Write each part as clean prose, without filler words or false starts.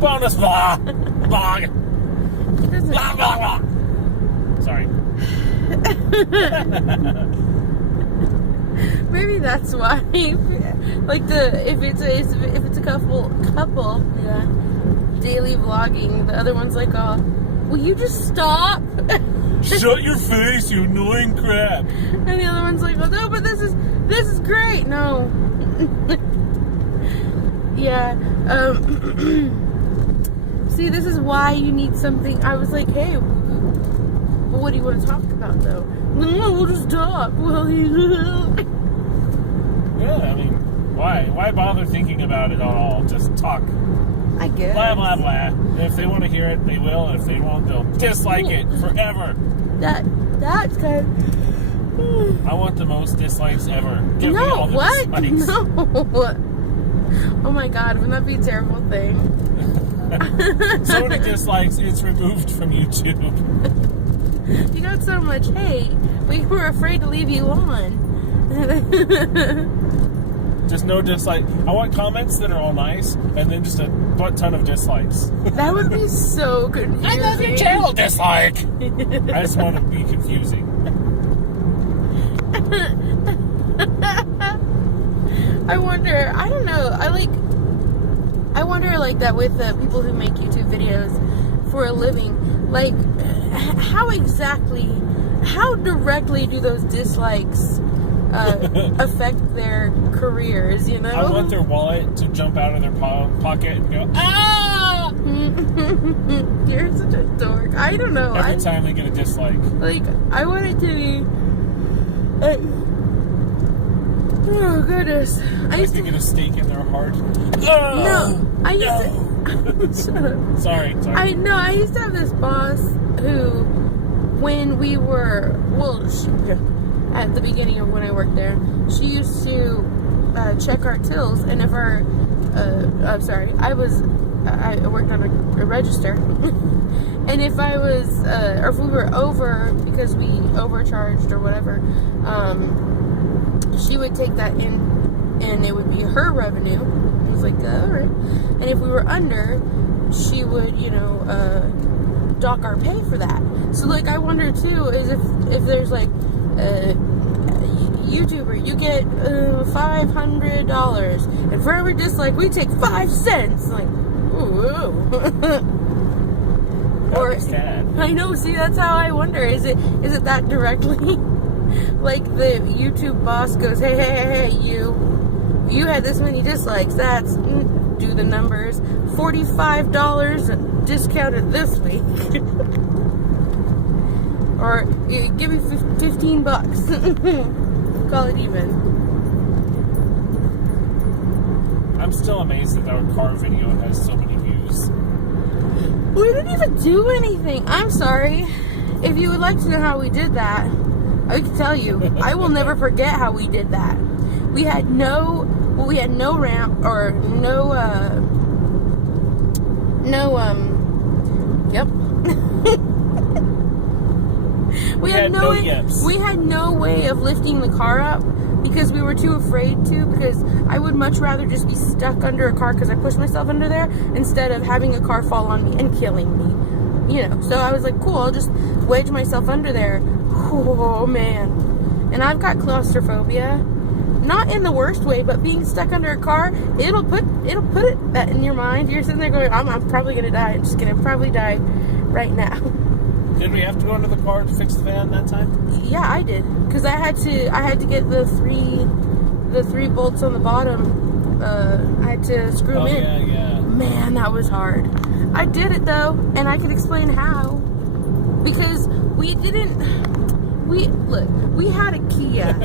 Bonus blah. Blah. Blah, blah, blah. Sorry. Maybe that's why. Like if it's a couple, yeah, daily vlogging. The other one's like, oh, will you just stop? Shut your face, you annoying crap. And the other one's like, oh no, but this is great. No. Yeah. See, this is why you need something. I was like, hey, what do you want to talk about though? No, we'll just talk. Well, yeah, I mean, why bother thinking about it at all? Just talk. I guess. Blah, blah, blah. If they want to hear it, they will. If they won't, they'll dislike it forever. That's good. I want the most dislikes ever. Give me all the dislikes. No. Oh my God, wouldn't that be a terrible thing? So many dislikes, it's removed from YouTube. You got so much hate. We were afraid to leave you on. Just no dislike. I want comments that are all nice, and then just a butt ton of dislikes. That would be so confusing. I love your channel, dislike. I just want to be confusing. I wonder. I don't know. I wonder like that with the people who make YouTube videos for a living. Like, how directly do those dislikes affect their careers, you know? I want their wallet to jump out of their pocket and go, ah! You're such a dork. I don't know. Every time they get a dislike. Like, I want it to be... oh, goodness. I used to get a stake in their heart. No, I used to... Shut up. Sorry. I used to have this boss who, when we were... Well, at the beginning of when I worked there, she used to check our tills, and if our I'm sorry, I worked on a register, and if I was or if we were over because we overcharged or whatever, she would take that in, and it would be her revenue. I was like, all right. And if we were under, she would, dock our pay for that. So like, I wonder too, is if there's like YouTuber, you get $500, and for every dislike we take 5 cents. Like, ooh. Or sad. I know. See, that's how I wonder. Is it that directly? Like the YouTube boss goes, hey, you had this many dislikes. That's do the numbers. $45 discounted this week. Or give me $15. Call it even. I'm still amazed that our car video has so many views. We didn't even do anything. I'm sorry. If you would like to know how we did that, I can tell you. I will never forget how we did that. We had no ramp or yep. We had no way of lifting the car up because we were too afraid to, because I would much rather just be stuck under a car because I pushed myself under there instead of having a car fall on me and killing me. So I was like, cool, I'll just wedge myself under there. Oh man. And I've got claustrophobia. Not in the worst way, but being stuck under a car, it'll put that in your mind. You're sitting there going, I'm probably gonna die. I'm just gonna probably die right now. Did we have to go into the car to fix the van that time? Yeah, I did, because I had to get the three bolts on the bottom. I had to screw them in. Yeah. Man, that was hard. I did it though, and I can explain how. Because we had a Kia,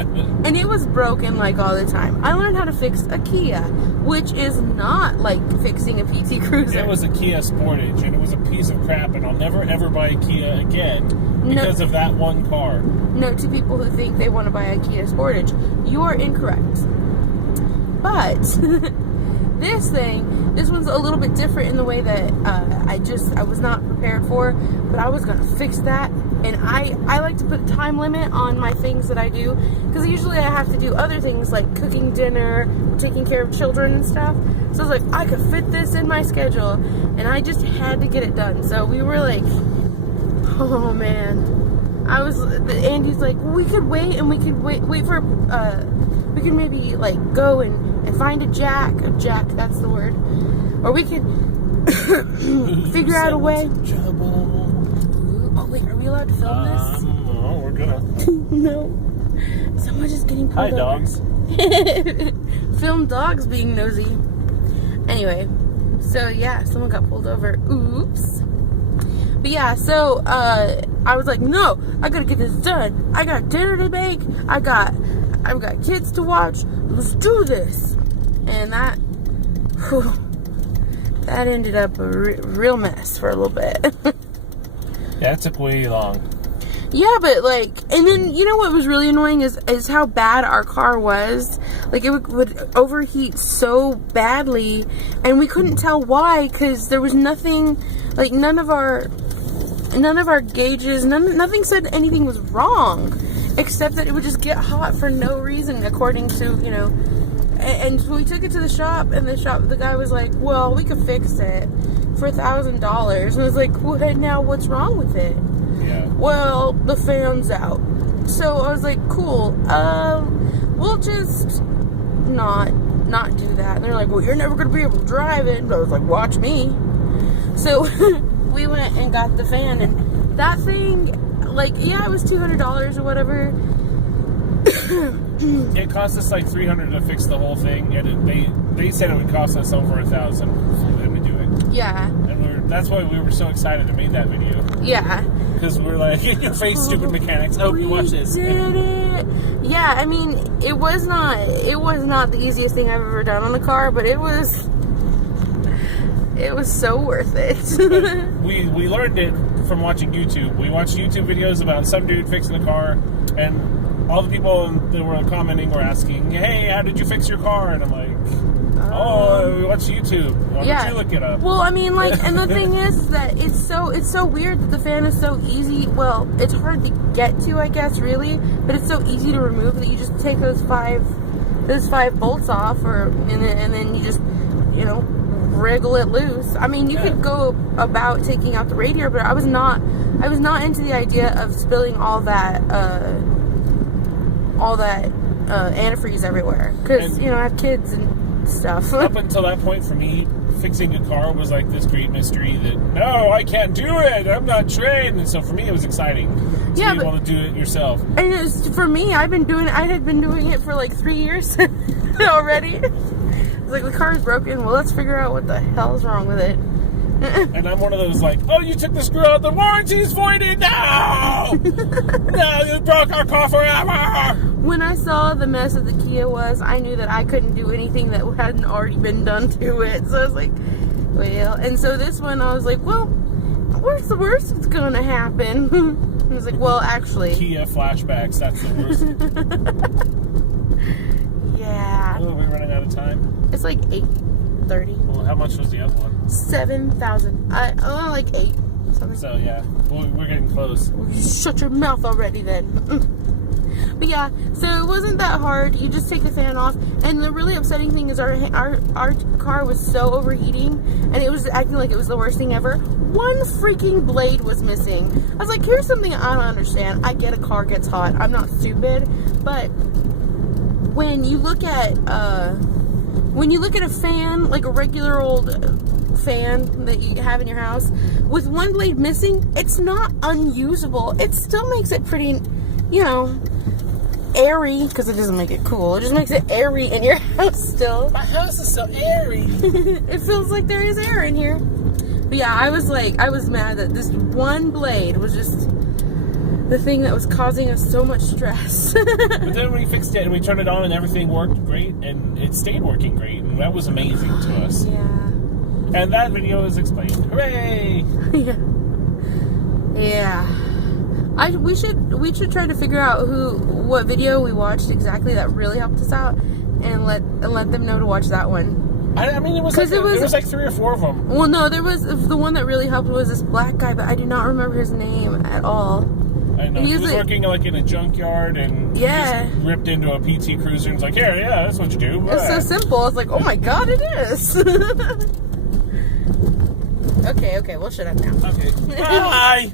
and it was broken like all the time. I learned how to fix a Kia, which is not like fixing a PT Cruiser. It was a Kia Sportage, and it was a piece of crap, and I'll never ever buy a Kia again because of that one car. No, to people who think they want to buy a Kia Sportage, you are incorrect. But this one's a little bit different in the way that I was not prepared for, but I was gonna fix that. And I like to put a time limit on my things that I do, because usually I have to do other things like cooking dinner, taking care of children and stuff. So I was like, I could fit this in my schedule, and I just had to get it done. So we were like, oh man. Andy's like, well, we could wait, and we could wait for, we could maybe like go and find a jack, that's the word. Or we could figure out a way. Oh wait, are we allowed to film this? No, we're gonna. No. Someone's just getting pulled over. Hi, dogs. Film dogs being nosy. Anyway, so yeah, someone got pulled over. Oops. But yeah, so I was like, no, I gotta get this done. I got dinner to make. I've got kids to watch. Let's do this. And that ended up a real mess for a little bit. Yeah, it took way long. Yeah, but like, and then you know what was really annoying is how bad our car was. Like, it would overheat so badly, and we couldn't tell why, because there was nothing, like none of our gauges, nothing said anything was wrong, except that it would just get hot for no reason, according to, you know. And so we took it to the shop, and the guy was like, well, we could fix it for $1,000. And I was like, well, now what's wrong with it? Yeah. Well, the fan's out. So I was like, cool, we'll just not do that. And they're like, well, you're never going to be able to drive it. And I was like, watch me. So we went and got the fan, and that thing, like, yeah, it was $200 or whatever. It cost us like $300 to fix the whole thing, and they said it would cost us over $1,000 for them to do it. Yeah. And that's why we were so excited to make that video. Yeah. Because we're like, in your face, stupid mechanics. Oh, you watch this. We did it. Yeah, I mean, it was not the easiest thing I've ever done on the car, but it was so worth it. we learned it from watching YouTube. We watched YouTube videos about some dude fixing the car, and all the people that were commenting were asking, hey, how did you fix your car? And I'm like, we watched YouTube. Why don't you look it up? Well, I mean, like, and the thing is that it's so weird that the fan is so easy. Well, it's hard to get to, I guess, really, but it's so easy to remove that you just take those five bolts off, and then you just, you know, wriggle it loose. I mean, you could go about taking out the radiator, but I was not into the idea of spilling all that antifreeze everywhere, because, you know, I have kids and stuff. Up until that point, for me, fixing a car was like this great mystery that, no, I can't do it, I'm not trained. And so for me, it was exciting to be able to do it yourself. And for me, I had been doing it for like 3 years already. It's like, the car's broken, well, let's figure out what the hell's wrong with it. And I'm one of those like, oh, you took the screw out, the warranty's voided, no! No, you broke our car forever! When I saw the mess that the Kia was, I knew that I couldn't do anything that hadn't already been done to it. So I was like, well, and so this one, I was like, well, what's the worst that's gonna happen? I was like, well, actually. Kia flashbacks, that's the worst. Yeah. Oh, are we running out of time? It's like 8:30. Well, how much was the other one? 7,000. Like 8. Something. So, yeah, we're getting close. Shut your mouth already, then. But yeah, so it wasn't that hard. You just take the fan off, and the really upsetting thing is our car was so overheating, and it was acting like it was the worst thing ever. One freaking blade was missing. I was like, here's something I don't understand. I get a car gets hot. I'm not stupid, but when you look at a fan, like a regular old fan that you have in your house, with one blade missing, it's not unusable. It still makes it pretty, you know, airy, because it doesn't make it cool. It just makes it airy in your house still. My house is so airy. It feels like there is air in here. But yeah, I was mad that this one blade was just the thing that was causing us so much stress. But then we fixed it and we turned it on and everything worked great, and it stayed working great, and that was amazing to us. Yeah. And that video is explained. Hooray! Yeah. We should try to figure out what video we watched exactly that really helped us out, and let them know to watch that one. I mean, it was like 3 or 4 of them. Well, no, there was the one that really helped was this black guy, but I do not remember his name at all. I know. He was working like in a junkyard and just ripped into a PT Cruiser and was like, here, yeah, that's what you do. It's so simple. It's like, oh my god, it is. Okay, we'll shut up now. Okay. Bye.